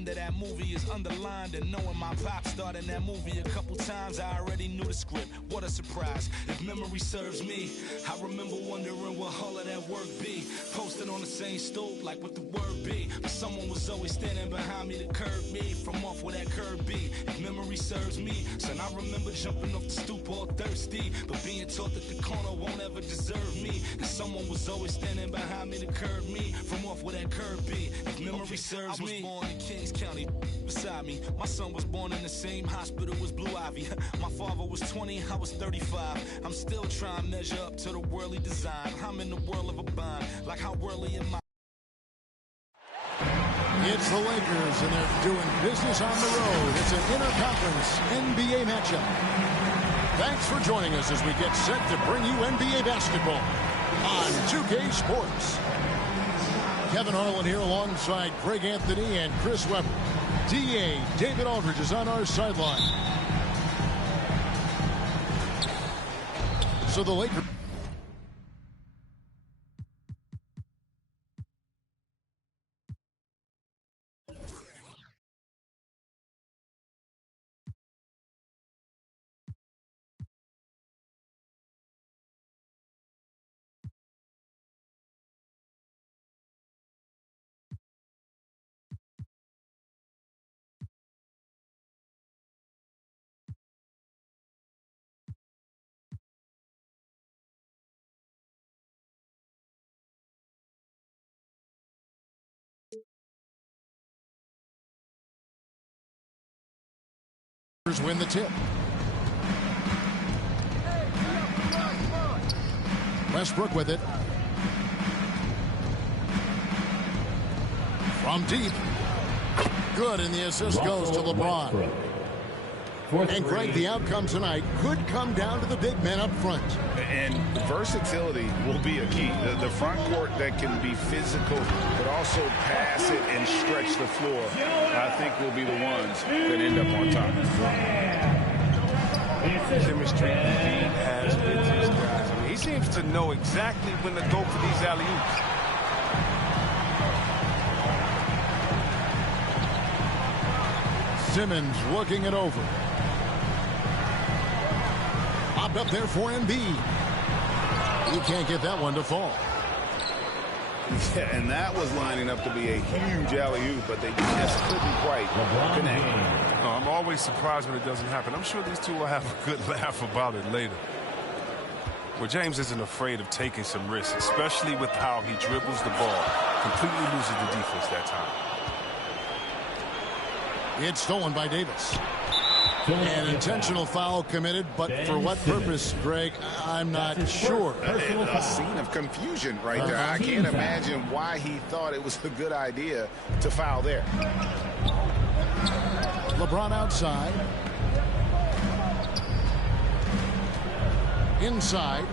end of that movie is underlined, and knowing my pop starred in that movie a couple times, I already knew the script. What a surprise. If memory serves me, I remember wondering what all of that work be. Posted on the same stoop, like what the word be. But someone was always standing behind me to curb me from off where that curb be. If memory serves me, son, I remember jumping off the stoop all thirsty, but being taught that the corner won't ever deserve me. And someone was always standing behind me to curb me from off where that curb be. If memory serves me, I was born in Kings County, beside me. My son was born in the same hospital as Blue Ivy. My father was 20, I was 35. I'm still trying to measure up to the worldly design. I'm in the world of a bind, like how worldly am I? It's the Lakers, and they're doing business on the road. It's an interconference NBA matchup. Thanks for joining us as we get set to bring you NBA basketball on 2K Sports. Kevin Harlan here alongside Greg Anthony and Chris Webber. DA David Aldridge is on our sideline. So the Lakers... win the tip. Westbrook with it. From deep. Good, and the assist goes to LeBron. And Greg, the outcome tonight could come down to the big men up front. And versatility will be a key. The front court that can be physical, but also pass it and stretch the floor, I think will be the ones that end up on top. Chemistry he has with his guys. I mean, he seems to know exactly when to go for these alley-oops. Simmons looking it over. Popped up there for Embiid. He can't get that one to fall. Yeah, and that was lining up to be a huge alley-oop, but they just couldn't quite connect. No, I'm always surprised when it doesn't happen. I'm sure these two will have a good laugh about it later. Well, James isn't afraid of taking some risks, especially with how he dribbles the ball. Completely loses the defense that time. It's stolen by Davis. An intentional foul committed, but for what purpose, Greg, I'm not sure. A scene of confusion right there. I can't imagine why he thought it was a good idea to foul there. LeBron outside. Inside.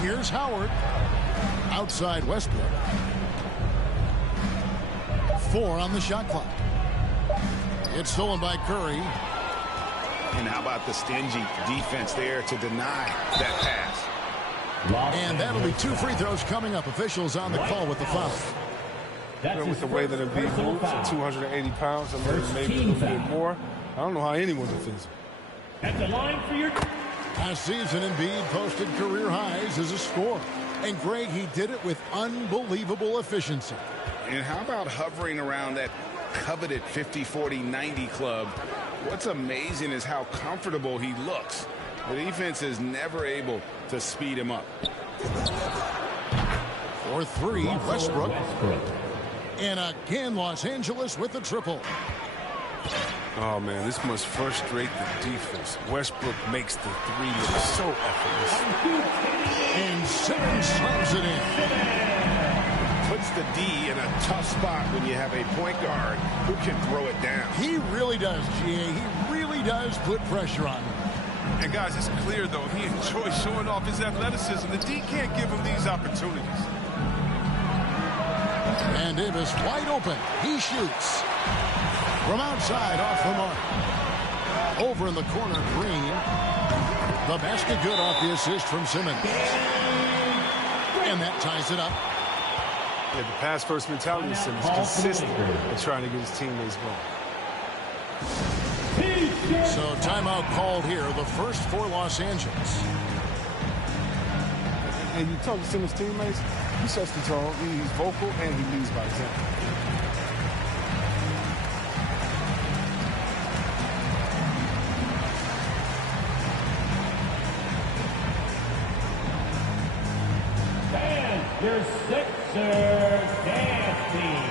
Here's Howard. Outside Westbrook. 4 on the shot clock. It's stolen by Curry. And how about the stingy defense there to deny that pass? And that'll be 2 free throws coming up. Officials on the call with the foul. With the way that Embiid moves at 280 pounds, I'm maybe a little bit more. I don't know how anyone defends him. At the line for your... Last season, Embiid posted career highs as a scorer. And Greg, he did it with unbelievable efficiency. And how about hovering around that coveted 50-40-90 club? What's amazing is how comfortable he looks. The defense is never able to speed him up. For 3, Westbrook. And again, Los Angeles with the triple. Oh, man, this must frustrate the defense. Westbrook makes the 3 look so effortless. And Simmons slams it in. Puts the D in a tough spot when you have a point guard who can throw it down. He really does, G.A. He really does put pressure on him. And, guys, it's clear, though, he enjoys showing off his athleticism. The D can't give him these opportunities. And Davis wide open. He shoots. From outside, off the mark. Over in the corner, Green. The basket good off the assist from Simmons. And that ties it up. Yeah, the pass-first mentality is consistent in trying to get his teammates going. So timeout called here, the first for Los Angeles. And you talk to Simmons' teammates, he sets the tone, he's vocal, and he leads by example. And your Sixers dance team.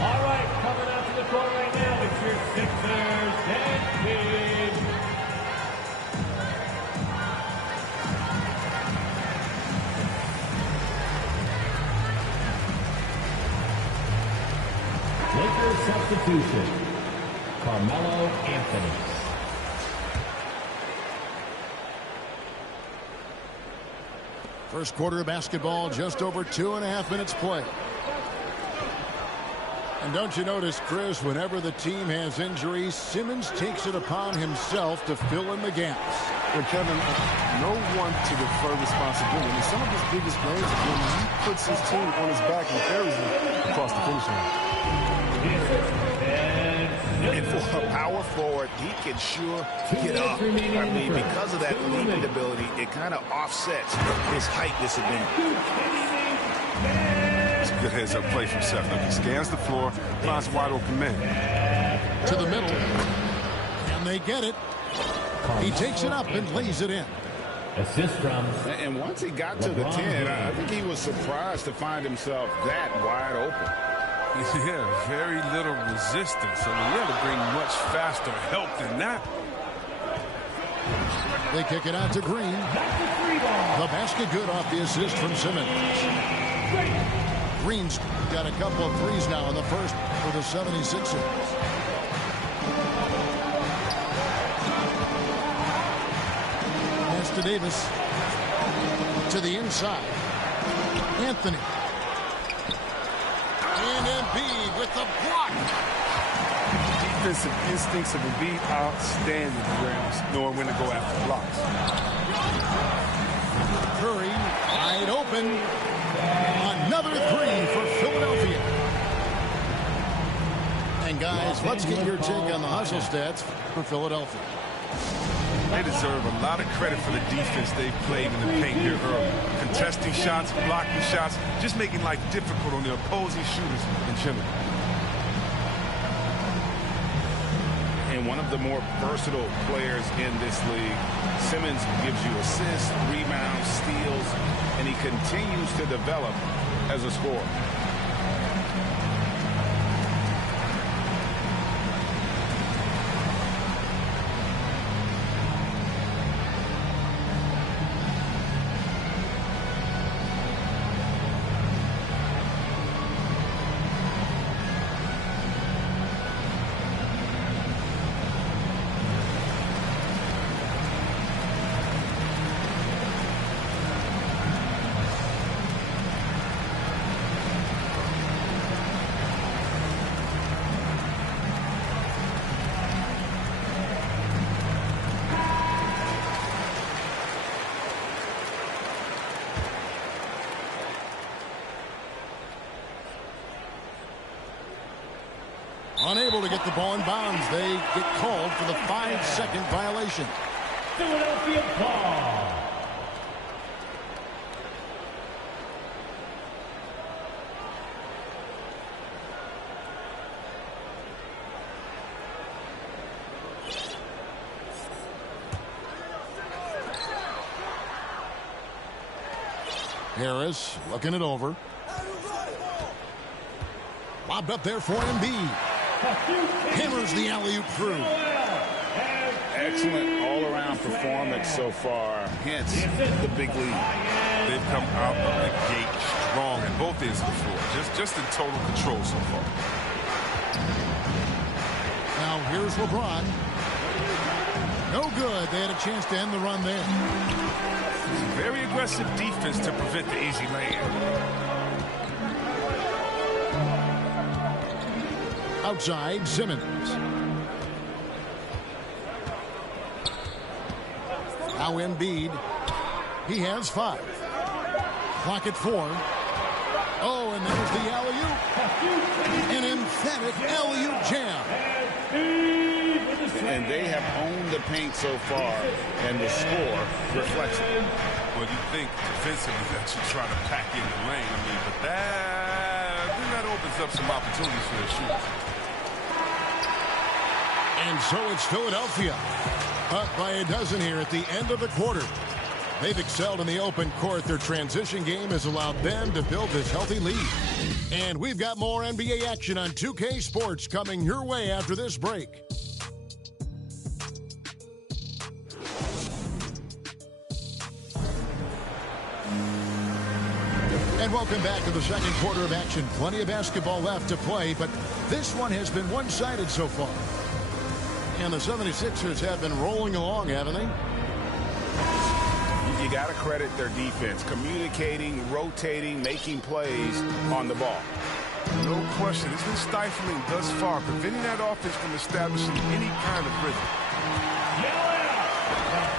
All right, coming out to the court right now, it's your Sixers dance team. Lakers substitution, Carmelo Anthony. First quarter of basketball, just over 2.5 minutes play. And don't you notice, Chris, whenever the team has injuries, Simmons takes it upon himself to fill in the gaps. Well, Kevin, no one to defer responsibility. I mean, some of his biggest plays are when he puts his team on his back and carries them across the finish line. And for a power forward, he can sure get up. I mean, because of that leaping ability, it kind of offsets his height disadvantage. It's a good heads-up play from Seth. Look, he scans the floor, finds wide open men. To the middle. And they get it. He takes it up and lays it in. Assist from. And once he got to the 10, I think he was surprised to find himself that wide open. Yeah, very little resistance. I mean, you had to bring much faster help than that. They kick it out to Green. The basket good off the assist from Simmons. Green's got a couple of threes now in the first for the 76ers. Pass to Davis. To the inside. Anthony. And Embiid with the block. Defensive instincts of Embiid outstanding, knowing when to go after blocks. Curry wide open. Another three for Philadelphia. And guys, let's get your take on the hustle stats for Philadelphia. They deserve a lot of credit for the defense they've played in the paint here early. Contesting shots, blocking shots, just making life difficult on the opposing shooters in general. And one of the more versatile players in this league. Simmons gives you assists, rebounds, steals, and he continues to develop as a scorer. Unable to get the ball in bounds. They get called for the 5-second violation. Philadelphia ball. Harris looking it over. Lobbed up there for Embiid. Hammers the alley-oop through. Excellent all-around performance so far. Hence the big lead. They've come out of the gate strong at both ends of the floor. Just in total control so far. Now here's LeBron. No good. They had a chance to end the run there. It's a very aggressive defense to prevent the easy lay-in. Outside, Simmons. Now Embiid. He has 5. Clock at 4. Oh, and there's the alley-oop. An emphatic alley-oop jam. And they have owned the paint so far, and the score reflects it. Well, you think defensively that you try to pack in the lane. I mean, but that opens up some opportunities for the shooters. And so it's Philadelphia. Up by a dozen here at the end of the quarter. They've excelled in the open court. Their transition game has allowed them to build this healthy lead. And we've got more NBA action on 2K Sports coming your way after this break. And welcome back to the second quarter of action. Plenty of basketball left to play, but this one has been one-sided so far. And the 76ers have been rolling along, haven't they? You got to credit their defense, communicating, rotating, making plays on the ball. No question. It's been stifling thus far, preventing that offense from establishing any kind of rhythm.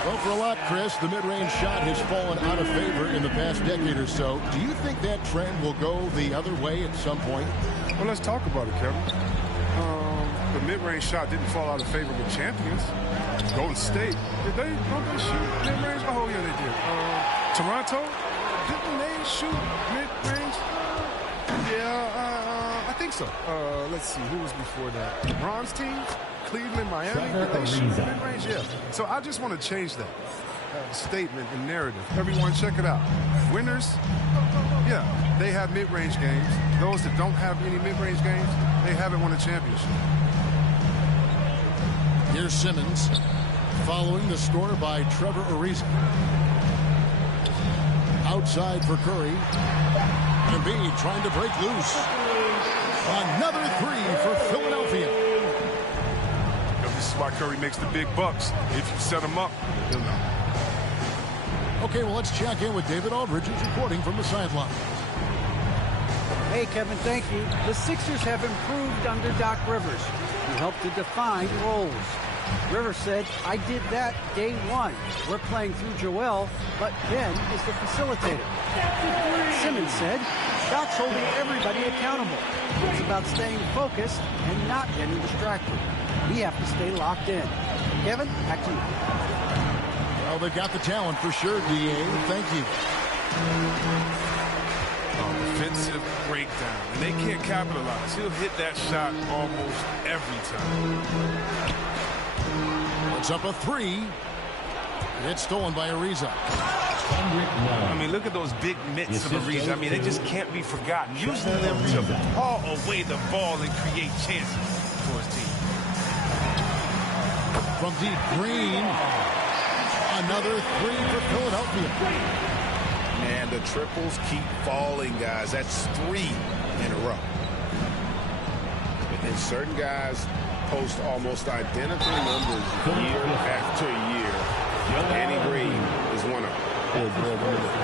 Well, for a lot, Chris, the mid-range shot has fallen out of favor in the past decade or so. Do you think that trend will go the other way at some point? Well, let's talk about it, Kevin. The mid-range shot didn't fall out of favor with champions. Golden State, don't they shoot mid-range? Oh, yeah, they did. Toronto, didn't they shoot mid-range? Yeah, I think so. Let's see, who was before that? LeBron's team? Cleveland, Miami, did they shoot mid-range? Yeah. So I just want to change that statement and narrative. Everyone, check it out. Winners, yeah, they have mid-range games. Those that don't have any mid-range games, they haven't won a championship. Here's Simmons, following the score by Trevor Ariza. Outside for Curry. Embiid trying to break loose. Another 3 for Philadelphia. This is why Curry makes the big bucks. If you set him up, he'll know. Okay, well, let's check in with David Aldridge, who's reporting from the sideline. Hey, Kevin, thank you. The Sixers have improved under Doc Rivers, who helped to define roles. Rivers said, I did that day one. We're playing through Joel, but Ben is the facilitator. Simmons said, Doc's holding everybody accountable. It's about staying focused and not getting distracted. We have to stay locked in. Kevin, back to you. Well, they've got the talent for sure, D.A. Thank you. Offensive breakdown, and they can't capitalize. He'll hit that shot almost every time. It's up a 3. It's stolen by Ariza. I mean, look at those big mitts of Ariza. I mean, they just can't be forgotten. Using them to haul away the ball and create chances for his team. From deep, Green. Another 3 for Philadelphia. And the triples keep falling, guys. That's 3 in a row. And certain guys post almost identical numbers year after year. Andy Green is one of them.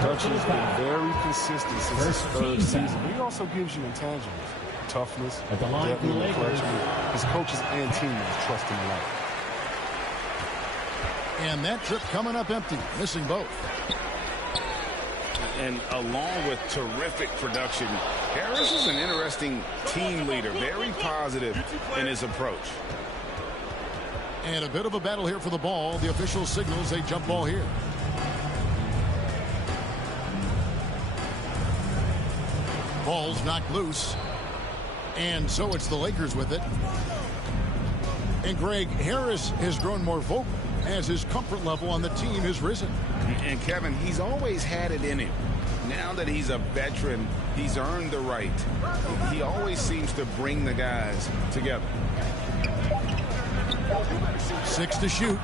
Dutch has been very consistent since his 3rd season, but he also gives you intangibles. Toughness, depth in the clutch. His coaches and teammates trust him a lot. And that trip coming up empty, missing both. And along with terrific production, Harris is an interesting team leader, very positive in his approach. And a bit of a battle here for the ball. The official signals a jump ball here. Ball's knocked loose. And so it's the Lakers with it. And Greg, Harris has grown more vocal as his comfort level on the team has risen. And Kevin, he's always had it in him. Now that he's a veteran, he's earned the right. He always seems to bring the guys together. 6 to shoot.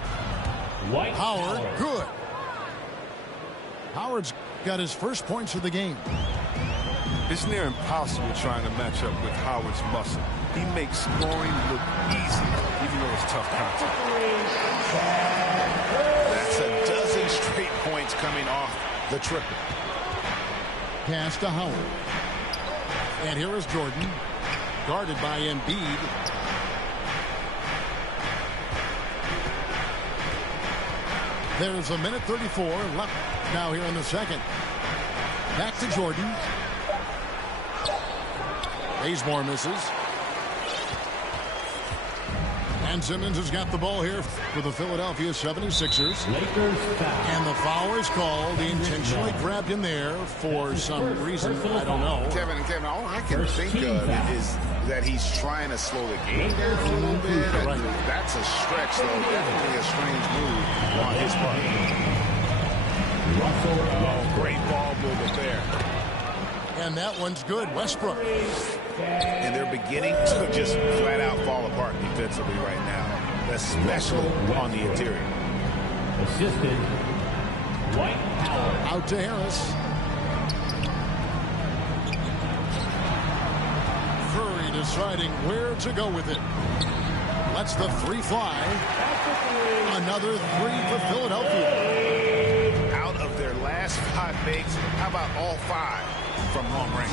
Howard, good. Howard's got his first points of the game. It's near impossible trying to match up with Howard's muscle. He makes scoring look easy, even though it's tough contact. That's a dozen straight points points coming off the triple. Pass to Howard. And here is Jordan, guarded by Embiid. There's a minute 34 left now here in the second. Back to Jordan. Bazemore misses. And Simmons has got the ball here for the Philadelphia 76ers. And the foul is called. He intentionally grabbed him there for some reason. I don't know. Kevin, all I can think of is that he's trying to slow the game down a little bit. Right. That's a stretch, though. Definitely a strange move on his part. Oh, great ball movement there. And that one's good. Westbrook. And they're beginning to just flat out fall apart defensively right now, especially on the interior. Assistant, Dwight Howard. Out to Harris. Curry deciding where to go with it. Lets the three fly. Another three for Philadelphia. Out of their last 5 makes, how about all 5 from long range?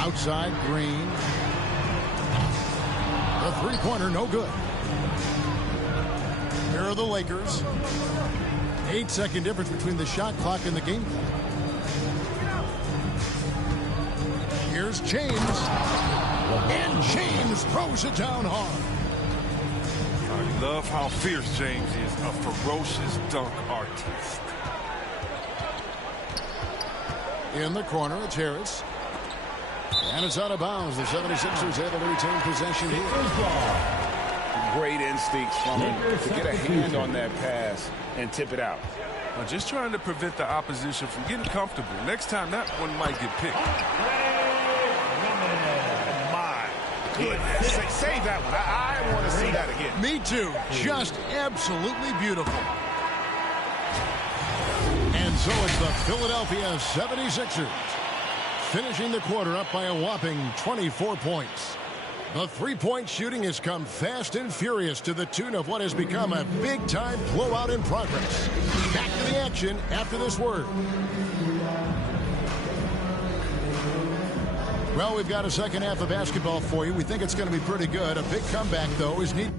Outside, Green. The three-pointer, no good. Here are the Lakers. 8-second difference between the shot clock and the game clock. Here's James. And James throws it down hard. I love how fierce James is, a ferocious dunk artist. In the corner, it's Harris. And it's out of bounds. The 76ers able to retain possession here. Great instincts from him to get a hand on that pass and tip it out. Well, just trying to prevent the opposition from getting comfortable. Next time, that one might get picked. My goodness. Save that one. I want to see that again. Me too. Just absolutely beautiful. And so it's the Philadelphia 76ers. Finishing the quarter up by a whopping 24 points. The three-point shooting has come fast and furious to the tune of what has become a big-time blowout in progress. Back to the action after this word. Well, we've got a second half of basketball for you. We think it's going to be pretty good. A big comeback, though, is needed.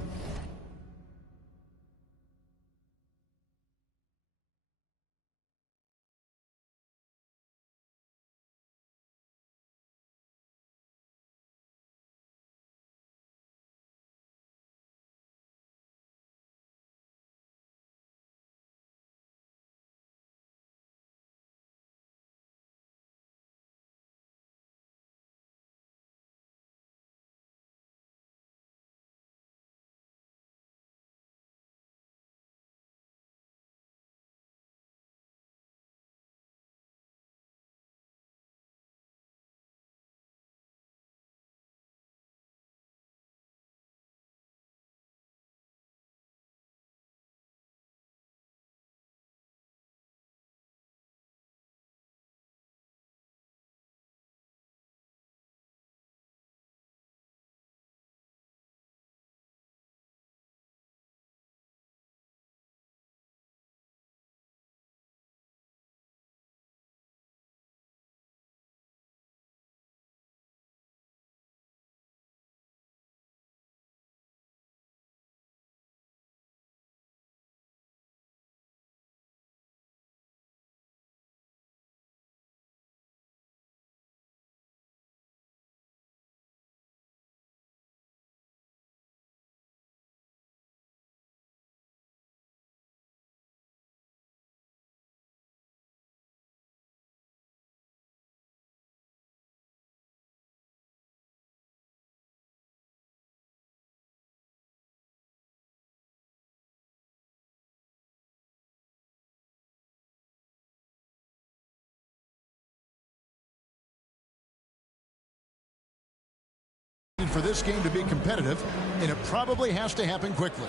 For this game to be competitive, and it probably has to happen quickly.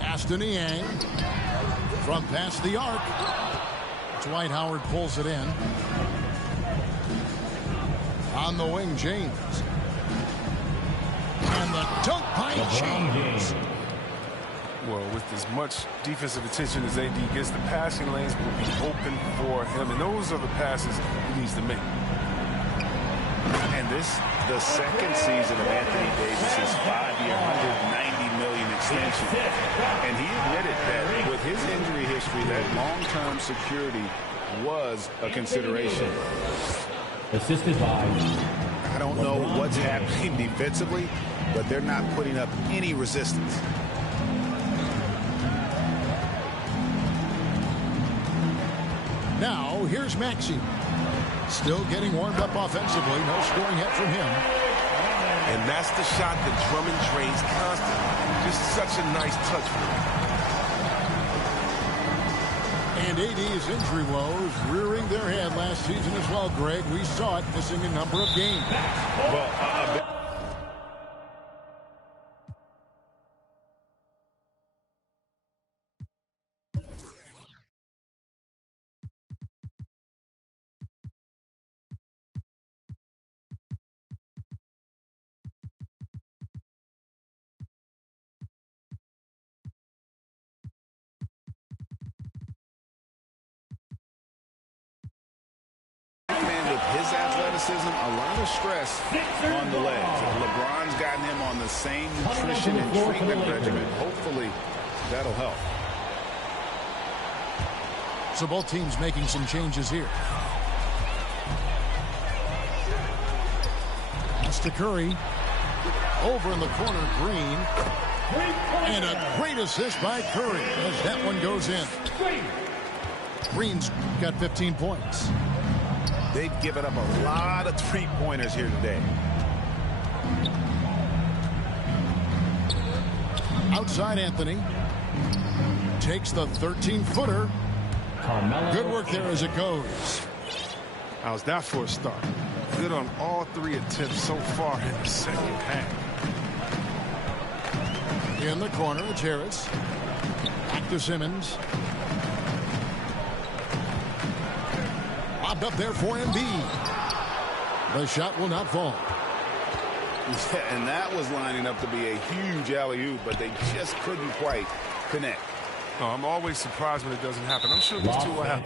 Aston Yang from past the arc. Dwight Howard pulls it in. On the wing, James. And the dunk by James. Well, with as much defensive attention as AD gets, the passing lanes will be open for him, and those are the passes he needs to make. And this, the second season of Anthony Davis's 5-year, $190 million extension. And he admitted that with his injury history, that long-term security was a consideration. Assisted by... I don't know what's happening defensively, but they're not putting up any resistance. Now, here's Maxey. Still getting warmed up offensively. No scoring yet from him. And that's the shot that Drummond drains constantly. Just such a nice touch for him. And AD's injury woes rearing their head last season as well, Greg. We saw it, missing a number of games. Well, with his athleticism, a lot of stress on the legs. LeBron's gotten him on the same nutrition and treatment regimen. Hopefully, that'll help. So both teams making some changes here. Pass to Curry. Over in the corner, Green. And a great assist by Curry as that one goes in. Green's got 15 points. They've given up a lot of three-pointers here today. Outside Anthony. Takes the 13-footer. Good work there as it goes. How's that for a start? Good on all three attempts so far in the second half. In the corner, it's Harris. Back to Simmons. Lobbed up there for Embiid. The shot will not fall. And that was lining up to be a huge alley-oop, but they just couldn't quite connect. Oh, I'm always surprised when it doesn't happen. I'm sure these two will have